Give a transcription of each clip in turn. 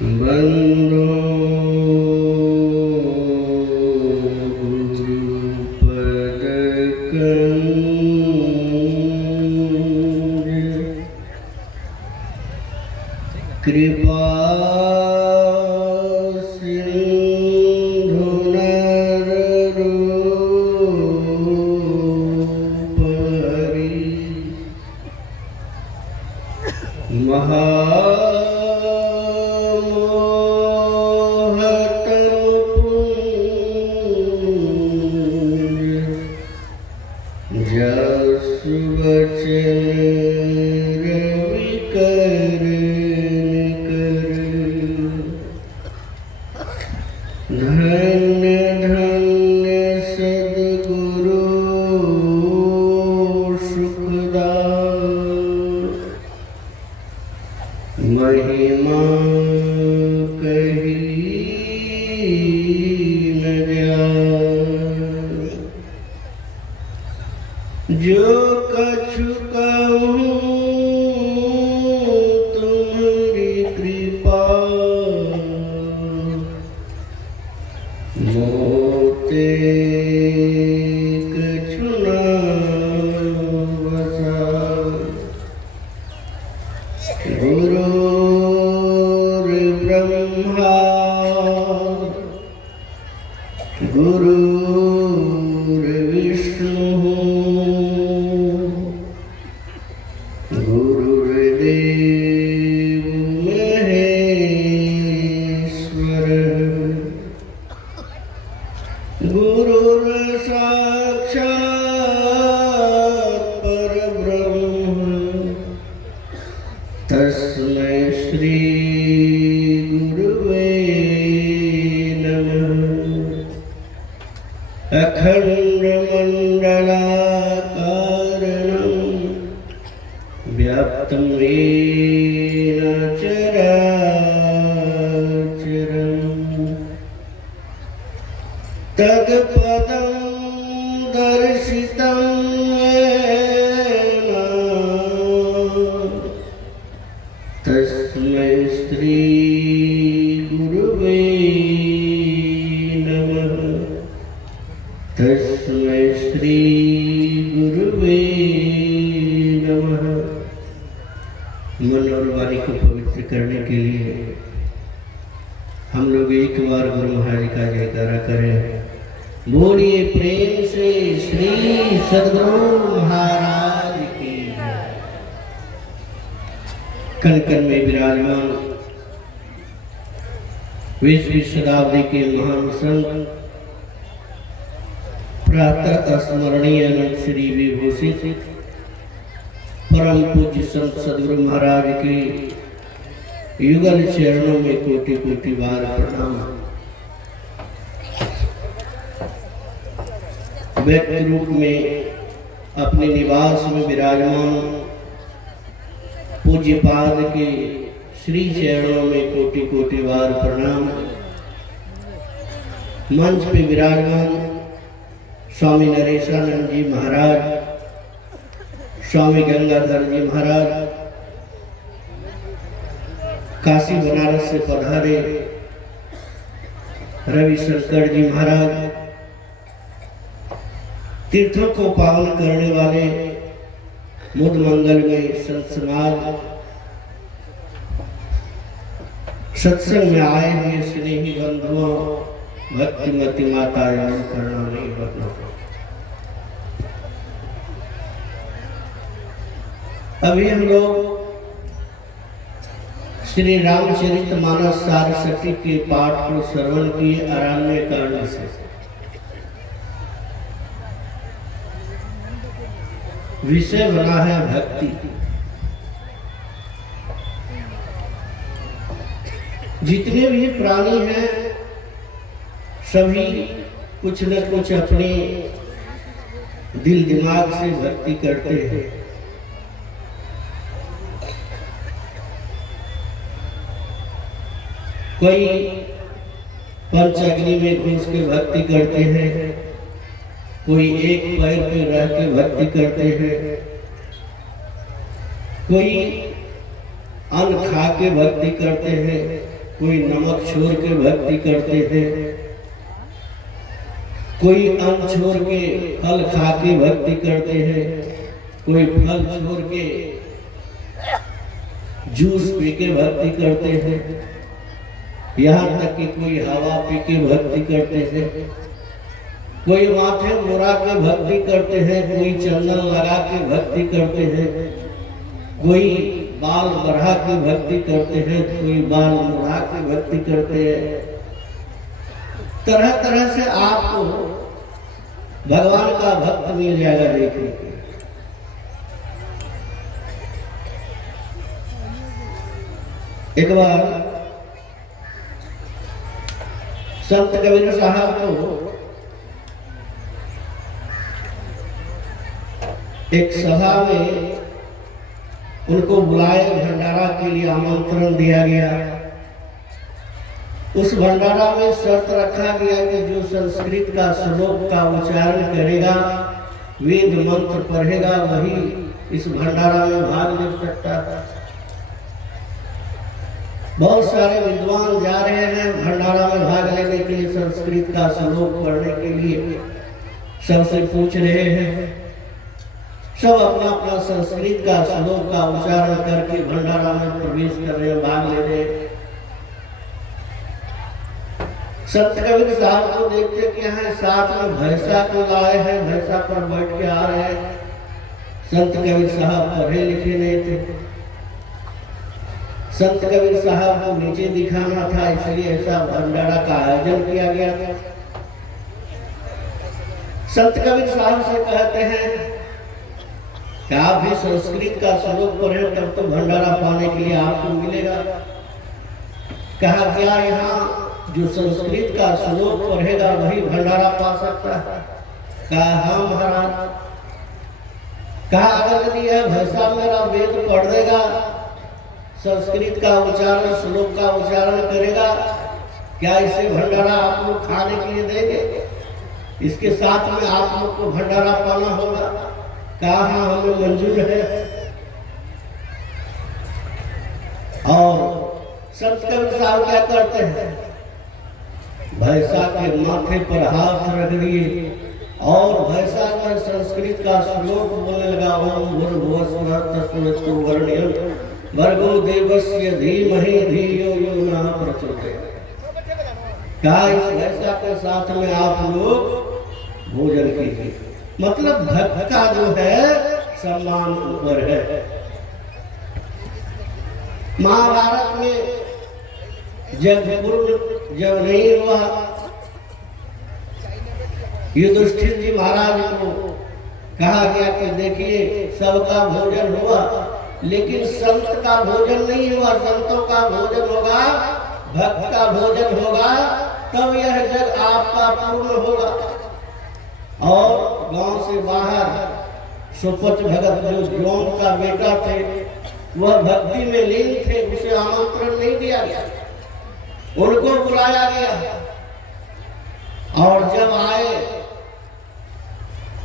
बंदो गुरुपद कंज कृपा सिंधु नररूप हरि जसु वचन रवि कर धन्य धन्य सद्गुरु सुखदाय महिमा कही न जाए जो कछु कहूँ तुम्हारी कृपा मोते कछु न बसा गुरुर्ब्रह्मा गुरुर्विष्णुः गुरुर्देवो महेश्वरः गुरुर्साक्षात् परब्रह्म तस्मै श्री गुरुवे नमः। अखण्डमण्डलाकारं व्याप्तं येन चराचरं तत्पदं दर्शितं येन तस्मै श्री गुरुवे नमः। तस्मै श्री गुरुवे नमः। मन और वाणी को पवित्र करने के लिए हम लोग एक बार गुरु महाराज का जयकारा करें। बोलिए प्रेम से श्री सद्गुरु महाराज की। कण कण में विराजमान 20वीं शताब्दी के महान संत प्रातः स्मरणीय अनंत श्री विभूषित परम पूज्य संत सद्गुरु महाराज के युगल चरणों में कोटि कोटि बार प्रणाम। व्यक्ति रूप में अपने निवास में विराजमान पूज्य पाद के श्री चरणों में कोटि कोटि बार प्रणाम। मंच पे विराजमान स्वामी नरेशानंद जी महाराज, स्वामी गंगाधर जी महाराज, काशी बनारस से पधारे रविशंकर जी महाराज, तीर्थों को पावन करने वाले मुद मंगल में संत समाज, सत्संग में आए हुए स्नेही बंधुओं, भक्तिमती माता एवं करुणामयी बहनों, अभी हम लोग श्री रामचरितमानस सारस्वती के पाठ को श्रवण किए आराध्य कांड से। विषय बना है भक्ति। जितने भी प्राणी हैं सभी कुछ न कुछ अपने दिल दिमाग से भक्ति करते हैं। कोई पंचाग्नि में घुस के भक्ति करते हैं, कोई एक पैर पे रह के भक्ति करते हैं, कोई अन्न खा के भक्ति करते हैं, कोई नमक छोड़ के भक्ति करते हैं, कोई अन्न छोड़ के फल खा के भक्ति करते हैं, कोई फल छोड़ के जूस पी के भक्ति करते हैं, यहाँ तक कि कोई हवा पी के भक्ति करते हैं, कोई माथे मुड़ा के भक्ति करते हैं, कोई चंदन लगा के भक्ति करते हैं, कोई बाल बढ़ा के भक्ति करते हैं, कोई बाल मुड़ा के भक्ति करते हैं। तरह तरह से आपको भगवान का भक्त मिल जाएगा देखने के। एक बार संत कबीर साहब को एक सभा में उनको बुलाए भंडारा के लिए आमंत्रण दिया गया। उस भंडारा में शर्त रखा गया कि जो संस्कृत का श्लोक का उच्चारण करेगा, वेद मंत्र पढ़ेगा, वही इस भंडारा में भाग ले सकता है। बहुत सारे विद्वान जा रहे हैं भंडारा में भाग लेने के लिए, संस्कृत का श्लोक पढ़ने के लिए। सबसे पूछ रहे हैं, सब अपना अपना संस्कृत का श्लोक का उच्चारण करके भंडारा में प्रवेश कर रहे, भाग ले रहे। संत कबीर साहब को देखते कि यहाँ साथ में भैंसा को लाए हैं, भैंसा पर बैठ के आ रहे हैं। संत कबीर साहब पढ़े लिखे नहीं थे, संत कबीर साहब को नीचे दिखाना था, इसलिए ऐसा भंडारा का आयोजन किया गया था। संत कबीर साहब से कहते हैं कि आप भी संस्कृत का श्लोक पढ़े तब तो भंडारा पाने के लिए आपको मिलेगा। कहा क्या यहाँ जो संस्कृत का श्लोक पढ़ेगा वही भंडारा पा सकता है? कहा हाँ महाराज। कहा अगर यदि यह भैंसा मेरा वेद पढ़ देगा, संस्कृत का उच्चारण श्लोक का उच्चारण करेगा, क्या इसे भंडारा आप लोग खाने के लिए देंगे? इसके साथ में आप लोग को भंडारा पाना होगा। कहा हाँ हमें मंजूर है। और संत कबीर साहब क्या करते हैं, भैंसा के माथे पर हाथ रख दिए और भैंसा का संस्कृत का श्लोक बोलने लगा, ओम भूर्भुवः स्वः तत्सवितुर्वरेण्यं भर्गो देवस्य धीमहि धियो यो नः प्रचोदयात्। क्या इस भैंसा के साथ में आप लोग भोजन कीजिए। मतलब भक्त का जो है सम्मान ऊपर है। महाभारत में जब नहीं हुआ, युधिष्ठिर जी महाराज को कहा गया कि देखिए सबका भोजन हुआ लेकिन संत का भोजन नहीं हुआ, संतों का भोजन होगा, भक्त का भोजन होगा, तब यह जग आपका पूर्ण होगा। और गांव से बाहर सुपच भगत जो द्रोण का बेटा थे, वह भक्ति में लीन थे, उसे आमंत्रण नहीं दिया गया, उनको बुलाया गया। और जब आए,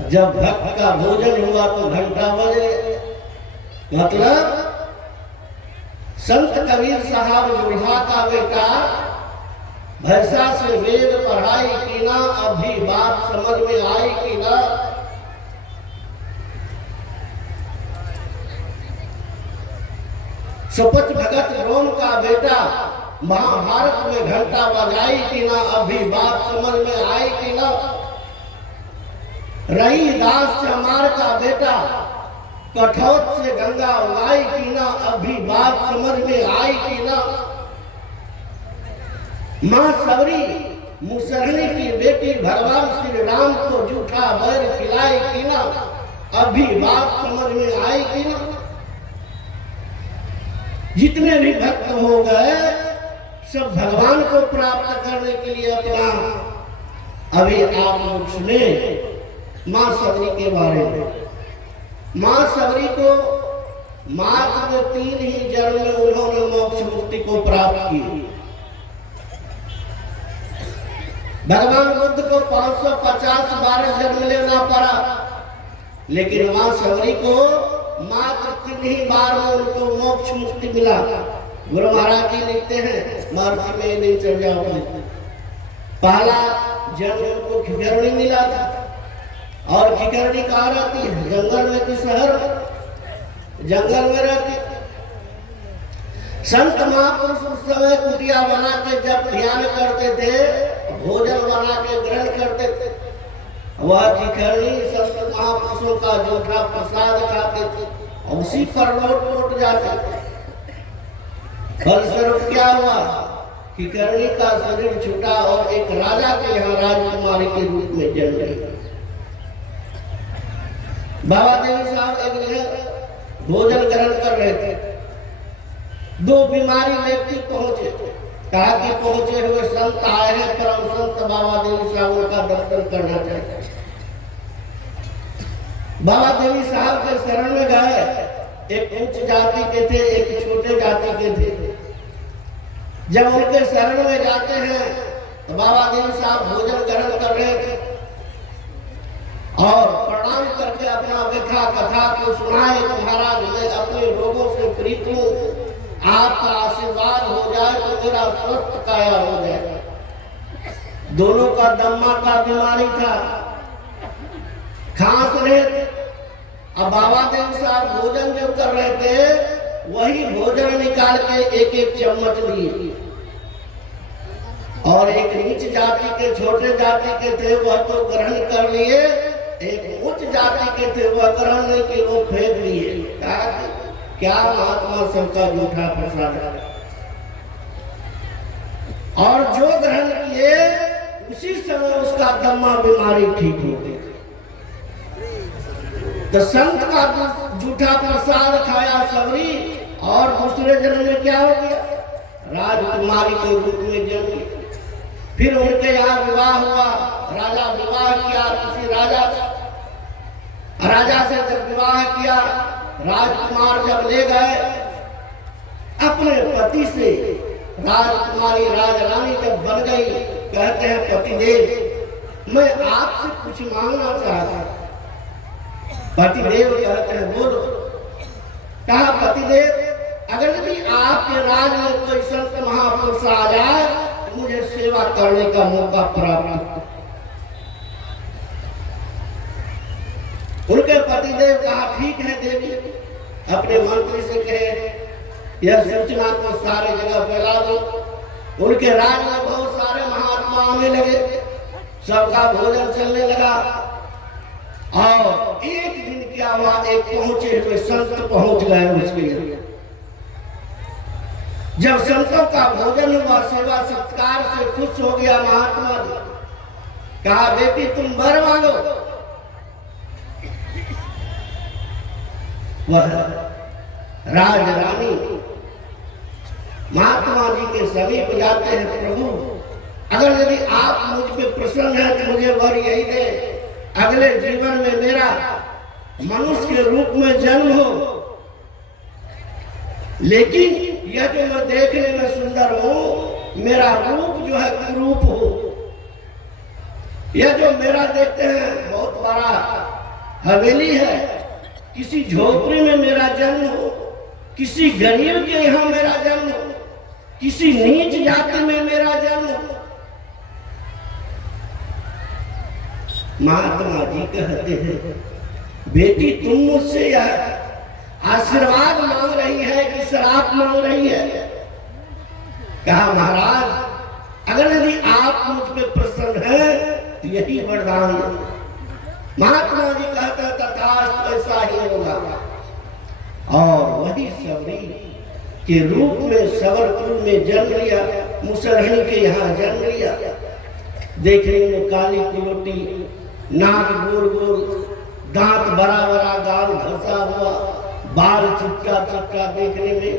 जब भक्त का भोजन हुआ तो घंटा बजे। मतलब संत कबीर साहब जोधा का बेटा भैंसा से वेद पढ़ाई की ना, अभी बात समझ में आई कि ना। सुपच भगत द्रोण का बेटा महाभारत में घंटा बजाई कि ना, अभी बात समझ में आई कि ना। रही दास चमार का बेटा कठौत से गंगा उगाई कि ना, अभी बात समझ में आई कि ना। मां सबरी मुसहनी की बेटी भगवान श्री राम को जूठा बैर खिलाई कि ना, अभी बात समझ में आई कि ना। जितने भी भक्त हो गए सब भगवान को प्राप्त करने के लिए अपना। अभी आप लोग सुने मां सबरी के बारे में। मां सबरी को मात्र 3 ही जन्म में उन्होंने मोक्ष मुक्ति को प्राप्त की। भगवान बुद्ध को 550 बार जन्म लेना पड़ा, लेकिन मां सबरी को मात्र 3 ही बार में उनको मोक्ष मुक्ति मिला। गुरु महाराज जी लिखते हैं महर्षि में नहीं चल जाओगे। पहला जन्म उनको खिकरणी मिला था, और खिकरणी कहाँ रहती है? जंगल में कि शहर में? जंगल में रहती। संत महापुरुष उस समय कुटिया बना के जब ध्यान करते थे, भोजन बना के ग्रहण करते थे, वह खिकरणी संत महापुरुषों का जूठा प्रसाद खाते थे, उसी पर लौट जाते थे। फलस्वरूप क्या हुआ? खिकरणी का शरीर छूटा और एक राजा के यहाँ राजकुमारी के रूप में जन्म लिया। बाबा देवी साहब एक जगह भोजन ग्रहण कर रहे थे, दो बीमारी व्यक्ति पहुंचे। कहा कि पहुंचे हुए संत आए हैं, परम संत बाबा देवी साहब का दर्शन करना चाहिए। बाबा देवी साहब के शरण में गए। एक उच्च जाति के थे, एक छोटे जाति के थे। जब उनके शरण में जाते हैं तो बाबा देवी साहब भोजन ग्रहण कर रहे थे और प्रणाम करके अपना व्यथा कथा को सुनाए कि महाराज मैं अपने रोगों से पीड़ित हूँ, आपका आशीर्वाद हो जाए तो मेरा स्वस्थ काया हो जाए। दोनों का दम्मा का बीमारी था, खांस रहे थे। अब बाबा देव साहब भोजन जो कर रहे थे वही भोजन निकाल के एक एक चम्मच दिए, और एक नीच जाति के छोटे जाति के थे वह तो ग्रहण कर लिए, एक उच्च जाति के थे वह ग्रहण नहीं किए, वो फेंक लिए। क्या महात्मा सबका जूठा प्रसाद है। और जो ग्रहण किए उसी समय उसका दम्मा बीमारी ठीक हो गई। तो संत का जूठा प्रसाद खाया सबरी, और दूसरे जन्म में क्या हो गया? राजकुमारी के रूप में जन्म। फिर उनके यहाँ विवाह हुआ, राजा विवाह किया किसी राजा से। राजा से जब विवाह किया, राजकुमार जब ले गए अपने पति से, राजकुमारी राजरानी जब बन गई, कहते हैं पतिदेव मैं आपसे कुछ मांगना चाहता हूं। पतिदेव कहते हैं बोलो। कहा पतिदेव अगर यदि आपके राज में कोई संत महापुरुष आ जाए तो मुझे सेवा करने का मौका प्राप्त। उनके पतिदेव कहा ठीक है देवी। अपने मंत्री से कहे यह सूचना को सारे जगह फैला दो। उनके राज में बहुत सारे महात्मा आने लगे, सबका भोजन चलने लगा। और एक दिन क्या हुआ, एक पहुंचे हुए संत पहुंच गए उसके लिए। जब संतों का भोजन हुआ, सेवा सत्कार से खुश हो गया महात्मा जी। कहा बेटी तुम वर मांगो। वह राज रानी महात्मा जी के समीप जाते हैं, प्रभु अगर यदि आप मुझ पे प्रसन्न हैं तो मुझे वर यही दे, अगले जीवन में मेरा मनुष्य के रूप में जन्म हो, लेकिन यह जो मैं देखने में सुंदर हूं, मेरा रूप जो है कुरूप हो। यह जो मेरा देखते हैं बहुत बड़ा हवेली है, किसी झोपड़ी में मेरा जन्म हो, किसी गरीब के यहाँ मेरा जन्म हो, किसी नीच जाति में मेरा जन्म हो। महात्मा जी कहते हैं बेटी तुम मुझसे यह आशीर्वाद मांग रही है कि श्राप मांग रही है? कहा महाराज अगर यदि आप मुझ पे प्रसन्न हैं तो यही वरदान। महात्मा जी कहते तथास्तु ऐसा ही होगा। और वही सबरी के रूप में सवरपुर में जन्म लिया, मुसलहनी के यहाँ जन्म लिया। देखने में काली कुलोटी, नाक गोल गोल, दांत बड़ा बड़ा, गाल घसा हुआ, बाल चिपका चिपका, देखने में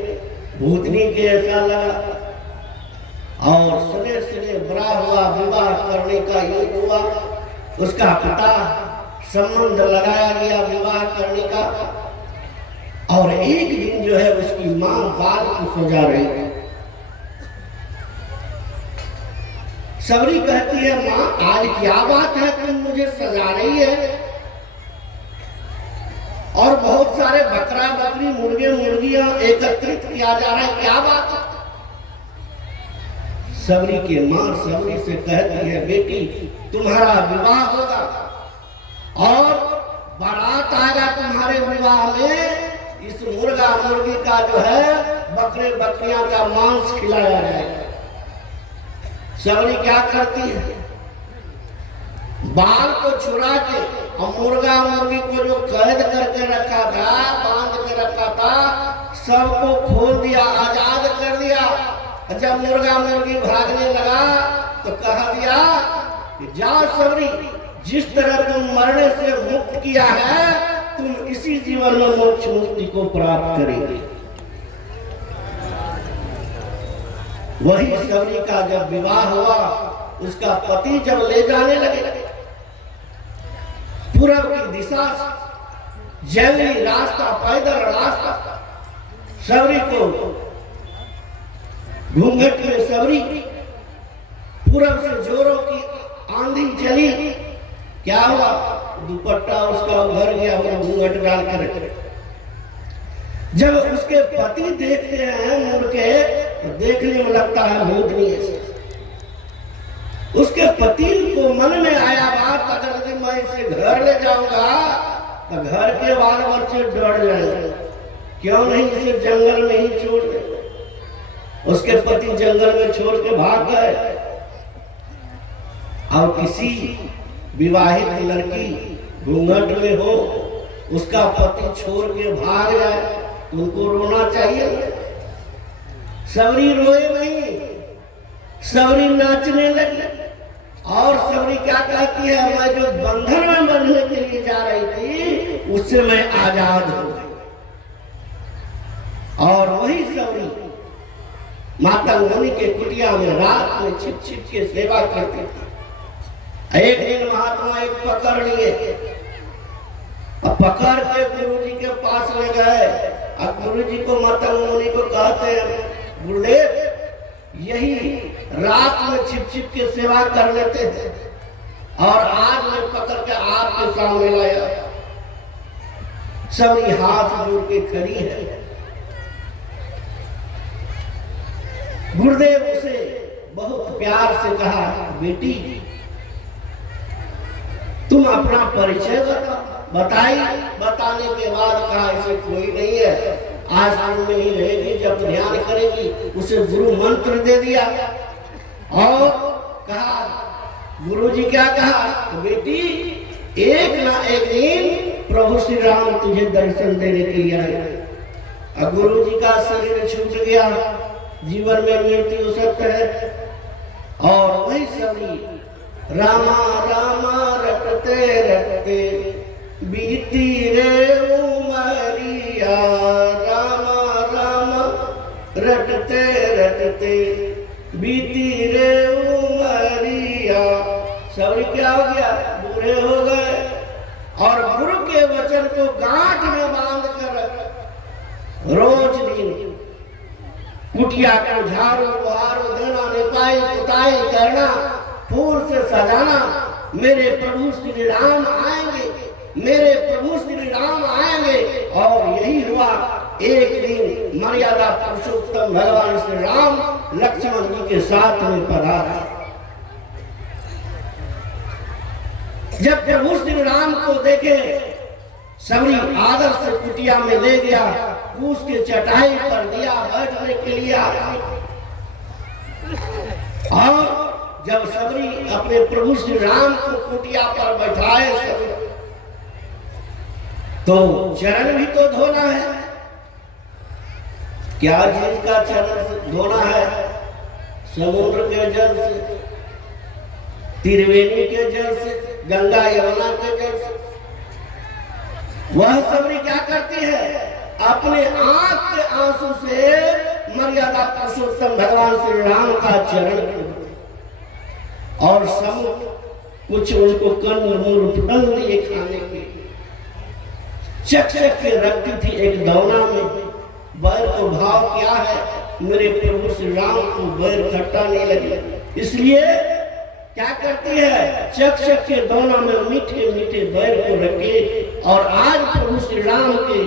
भूतनी के ऐसा लगा। और सुने सुने बड़ा हुआ, विवाह करने का योग हुआ। उसका पिता संबंध लगाया गया विवाह करने का। और एक दिन जो है उसकी मां बाल को सजा रही है। सबरी कहती है मां आज क्या बात है, तुम मुझे सजा रही है? और बहुत सारे बकरा बकरी मुर्गे मुर्गी मूर्तियां एकत्रित किया जा रहा है, क्या बात है? सबरी की मां सबरी से कहती है, बेटी तुम्हारा विवाह होगा और बारात आएगा तुम्हारे विवाह में। इस मुर्गा मुर्गी का जो है, बकरे बकरियां का मांस खिलाया जाएगा। सबरी क्या करती है, बाल को छुड़ा के और मुर्गा मुर्गी को जो कैद करके रखा था, बांध के रखा था, सबको खोल दिया, आजाद कर दिया। जब मुर्गा मुर्गी भागने लगा तो कहा दिया कि जा सबरी, जिस तरह तुम मरने से मुक्त किया है, तुम इसी जीवन में मोक्ष मुक्ति को प्राप्त करेंगे। वही सबरी का जब विवाह हुआ, उसका पति जब ले जाने लगे पूरब की दिशा से, जंगली रास्ता, पैदल रास्ता, सबरी को घूंघट में सबरी, पूरब से जोरों की आंधी चली, क्या हुआ, दुपट्टा उसका उभर गया और घूंघट डालकर। जब उसके पति देखते हैं मुड़ के, तो देखने में लगता है भूतनी है। उसके पति को मन में आया बात, अगर मैं इसे घर ले जाऊंगा तो घर के बाल बच्चे डर जाएंगे, क्यों नहीं इसे जंगल में ही छोड़ दे। उसके पति जंगल में छोड़ के भाग गए। और किसी विवाहित लड़की घूंघट में हो, उसका पति छोड़ के भाग जाए, उनको रोना चाहिए। सबरी रोए नहीं, सबरी नाचने लगी। और सबरी क्या कहती है, मैं जो बंधन में बंधने के लिए जा रही थी, उससे मैं आजाद हो गई। और वही सबरी माता मुनि के कुटिया में रात में छिप छिप के सेवा करती थी। एक दिन महात्मा एक पकड़ लिए, पकड़ के गुरु जी के पास ले गए। अब गुरु जी को माता मुनि को कहते हैं, गुरुदेव यही रात में छिप छिप के सेवा कर लेते थे, और आज मैं पकड़ के आपके सामने लाया। सबरी हाथ जोड़ के खड़ी है। गुरुदेव उसे बहुत प्यार से कहा, बेटी तुम अपना परिचय बताई। बताने के बाद कहा, इसे कोई नहीं है, आश्रम में ही रहेगी, जब ध्यान करेगी। उसे गुरु मंत्र दे दिया और कहा, गुरुजी क्या कहा, तो बेटी एक ना एक दिन प्रभु श्री राम तुझे दर्शन देने के लिए आए। अब गुरुजी का शरीर छूट गया, जीवन में मृत्यु सत्य है। और वही सभी रामा रामा रटते रटते बीती रे उमरिया, रामा रामा रटते रटते बीती रे उमरिया। सबरी क्या हो गया, बूढ़े हो गए। और गुरु के वचन को गांठ में बांध कर रोज दिन कुटिया को झाड़ू बुहारू देना, निपाई पुताई करना, फूल से सजाना। मेरे प्रभु श्री राम आएंगे, मेरे प्रभु श्री राम आएंगे। और यही हुआ। एक दिन मर्यादा पुरुषोत्तम भगवान श्री राम लक्ष्मण जी के साथ में पधारा। जब प्रभु श्री राम को देखे, सबरी आदर से कुटिया में ले गया, कूस के चटाई पर दिया बैठने के लिए। और जब सबरी अपने प्रभु श्री राम को कुटिया पर बैठाए, तो चरण भी तो धोना है। क्या जिनका चरण धोना है, समुद्र के जल से, त्रिवेणी के जल से, गंगा यमुना के जल से। वह सबरी क्या करती है, अपने आंख के आंसू से मर्यादा पुरुषोत्तम भगवान श्री राम का चरण, और सब कुछ उनको कंद मूल फल दिए खाने के। चक चक के रखती थी एक दौना में। बैर को भाव क्या है, मेरे प्रभु श्री राम को बैर खट्टा नहीं लगे, इसलिए क्या करती है, चक चक के दौना में मीठे मीठे बैर को रखे। और आज प्रभु श्री राम के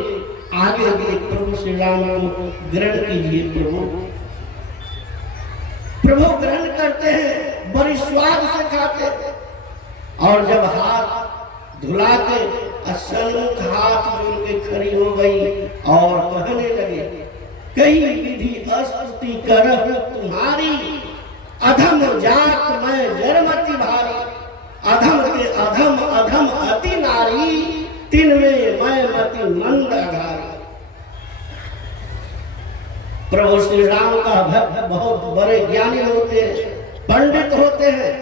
आगे भी प्रभु श्री राम को ग्रहण कीजिए। प्रभु ग्रहण करते हैं, बड़ी स्वाद से खाते हैं। और जब हाथ धुला के सन्मुख हाथ जोड़ के खड़ी हो गई और कहने लगे, कई विधि स्तुति करहु तुम्हारी, अधम जात मैं जरमति भारी, अधम के अधम अधम अति नारी, तिनमें मैं मति मंद अघारी। प्रभु श्री राम का भक्त बहुत बड़े ज्ञानी होते हैं, पंडित होते हैं,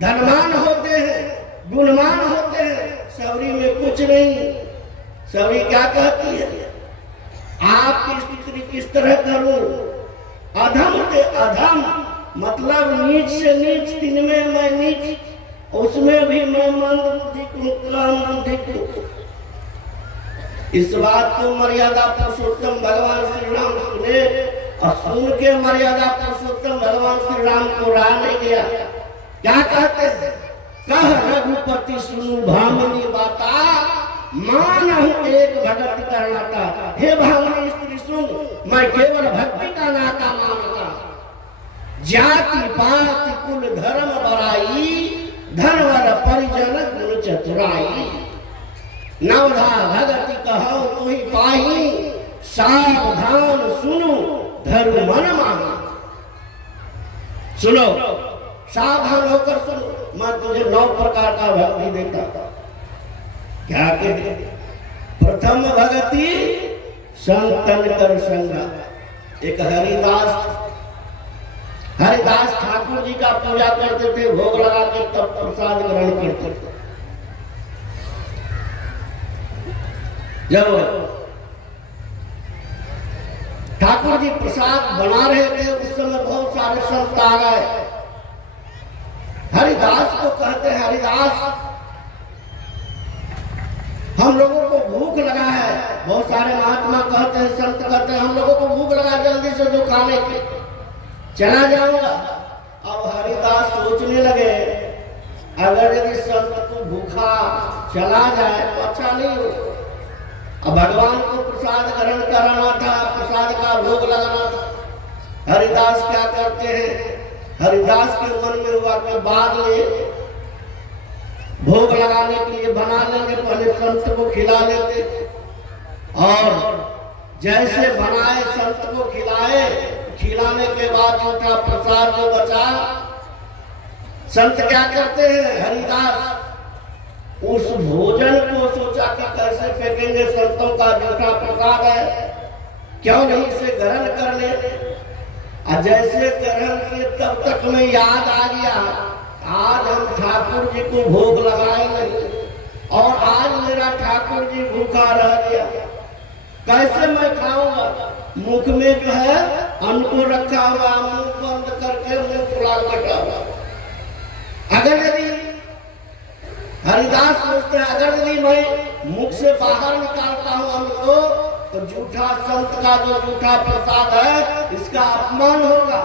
धनवान होते हैं, गुणवान होते हैं। सवरी में कुछ नहीं। सवरी क्या कहती है, आपकी स्त्री किस तरह करूं? अधम के अधम मतलब नीच से नीच, तिनमें मैं नीच, उसमें भी मैं मंद बुद्धि को, कम बुद्धि को। इस बात को मर्यादा पुरुषोत्तम भगवान श्री राम सुने और सुन के मर्यादा पुरुषोत्तम भगवान श्री राम को रहा नहीं गया। क्या कहते हैं, कह रघुपति सुनु भामिनी बाता, मानहु एक भगत करनाता। हे भामिनी स्त्री सुन, मैं केवल भक्ति का नाता मानता। जाति पाति कुल धर्म बराई, धनवर परिजन गुण चतुराई। नवधा भगति कहो तुहि पाही, सावधान सुनु धर्म मन माही। सुनो, सावधान होकर सुनो, मैं तुझे 9 प्रकार का भक्ति देता था। क्या कहते? प्रथम भगति संतन कर संगा। एक हरिदास ठाकुर जी का पूजा करते थे, भोग लगा के तब प्रसाद ग्रहण करते थे। जब ठाकुर जी प्रसाद बना रहे थे, उस समय बहुत सारे संत आ गए। हरिदास को कहते हैं, हरिदास हम लोगों को भूख लगा है। बहुत सारे महात्मा कहते हैं, संत कहते हैं, हम लोगों को भूख लगा, जल्दी से जो खाने के चला जाऊंगा। अब हरिदास सोचने लगे, अगर यदि संत को भूखा चला जाए तो अच्छा नहीं हो। अब भगवान को प्रसाद ग्रहण कराना था, प्रसाद का भोग लगाना था। हरिदास क्या करते हैं, हरिदास के मन में हुआ कि बाद में भोग लगाने के लिए बना लेंगे, पहले संत को खिला लेंगे। और जैसे बनाए संत को खिलाए, खिलाने के बाद जो था प्रसाद जो बचा, संत क्या करते हैं, हरिदास उस भोजन को सोचा कि कैसे फेंकेंगे, संतों का जूठा प्रसाद है, क्यों नहीं इसे ग्रहण कर ले। जैसे ग्रहण किए तब तक में याद आ गया, आज हम ठाकुर जी को भोग लगाए नहीं और आज मेरा ठाकुर जी भूखा रह गया, कैसे मैं खाऊंगा? मुख में जो है अन्न को रखा हुआ, मुंह बंद करके मुंह फुला बैठा हुआ। अगर यदि हरिदास सोचते हैं, अगर यदि मैं मुख से बाहर निकालता हूँ अन्न को, तो झूठा संत का जो झूठा प्रसाद है, इसका अपमान होगा।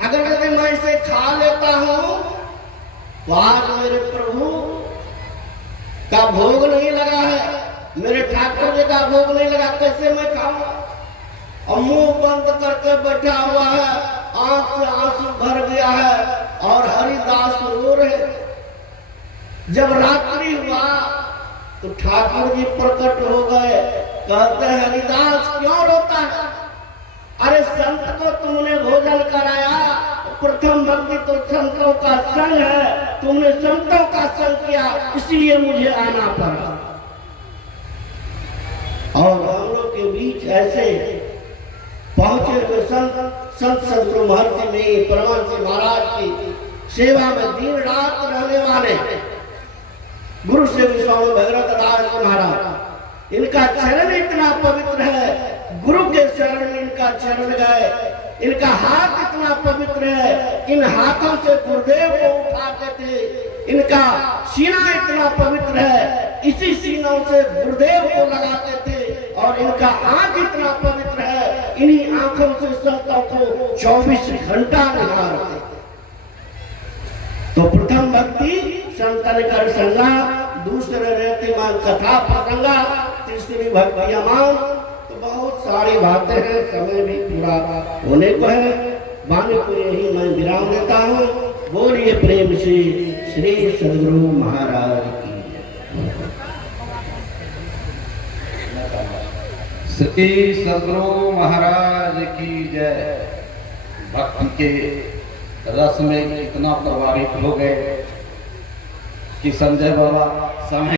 अगर यदि मैं इसे खा लेता हूँ तो आज मेरे प्रभु का भोग नहीं लगा है, मेरे ठाकुर जी का भोग नहीं लगा, कैसे मैं खाऊंगा? और मुंह बंद करके बैठा हुआ है, आंख से आंसू भर गया है और हरिदास रो रहे। जब रात्रि हुआ तो ठाकुर जी प्रकट हो गए, कहते हैं, हरिदास क्यों रोता है? अरे संत को तुमने भोजन कराया, प्रथम भक्ति तो संतों का संग है, तुमने संतों का संग किया, इसलिए मुझे आना पड़ा। और हम लोग के बीच ऐसे पहुंचे हुए संत सदगुरु महर्षि में परमहंस महाराज की सेवा में दिन रात रहने वाले गुरु से स्वामी भगीरथ दास महाराज, इनका चरण इतना पवित्र है, गुरु के शरण में इनका चरण गए, इनका हाथ इतना पवित्र है, इन हाथों से गुरुदेव को उठाते थे, इनका सीना इतना पवित्र है, इसी सीनों से गुरुदेव को लगाते थे, और इनका आंख इतना पवित्र है, इन्हीं आंखों से संतों को 24 घंटा निहारते थे। तो प्रथम भक्ति संतन कर संगा, दूसरे रहते मान कथा प्रसंगा, तीसरा श्री भक्ति अमान। तो बहुत सारी बातें हैं, समय भी पूरा होने को है, वाणी को यही मैं विराम देता हूँ। बोलिए प्रेम से श्री सद्गुरु महाराज की। श्री सद्गुरु महाराज की जय। भक्ति के रस में इतना प्रभावित हो गए कि संजय बाबा समय